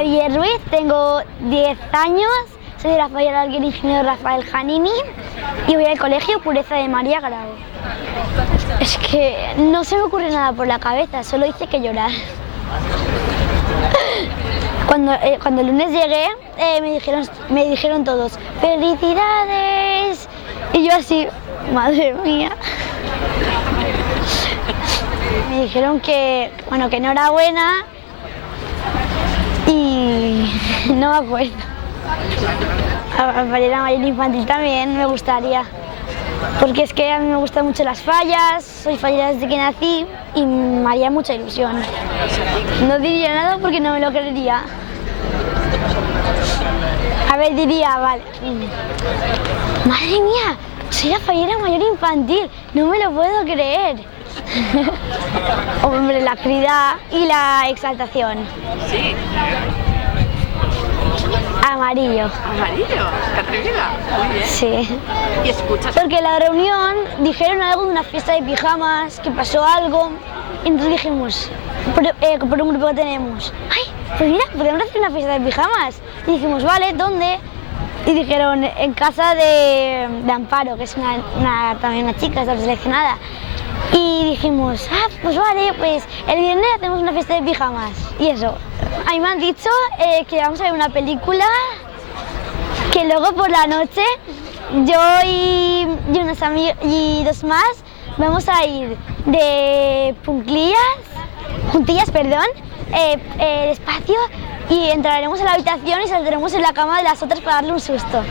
Javier Ruiz, tengo 10 años, soy de la Falla del Ingeniero Rafael Janini y voy al colegio Pureza de María Grau. Es que no se me ocurre nada por la cabeza, solo hice que llorar. Cuando el lunes llegué, me dijeron todos ¡felicidades! Y yo así, madre mía. Me dijeron que enhorabuena y no me acuerdo. A Fallera Mayor Infantil también me gustaría, porque es que a mí me gustan mucho las fallas, soy fallera desde que nací y me haría mucha ilusión. No diría nada porque no me lo creería. A ver, diría, vale, madre mía, soy la Fallera Mayor Infantil, no me lo puedo creer. Hombre, la actividad y la exaltación. Sí. Amarillo. ¿Amarillo? ¿Qué atrevida? Muy bien. Sí. ¿Y escuchas? Porque en la reunión dijeron algo de una fiesta de pijamas, que pasó algo, y entonces dijimos, por un grupo que tenemos, ¡ay, pues mira, podemos hacer una fiesta de pijamas! Y dijimos, vale, ¿dónde? Y dijeron, en casa de Amparo, que es también una chica, está seleccionada. Y dijimos, pues vale, pues el viernes hacemos una fiesta de pijamas. Y eso, a mí me han dicho que vamos a ver una película, que luego por la noche yo y unos amigos y dos más vamos a ir de puntillas, despacio, y entraremos en la habitación y saltaremos en la cama de las otras para darle un susto.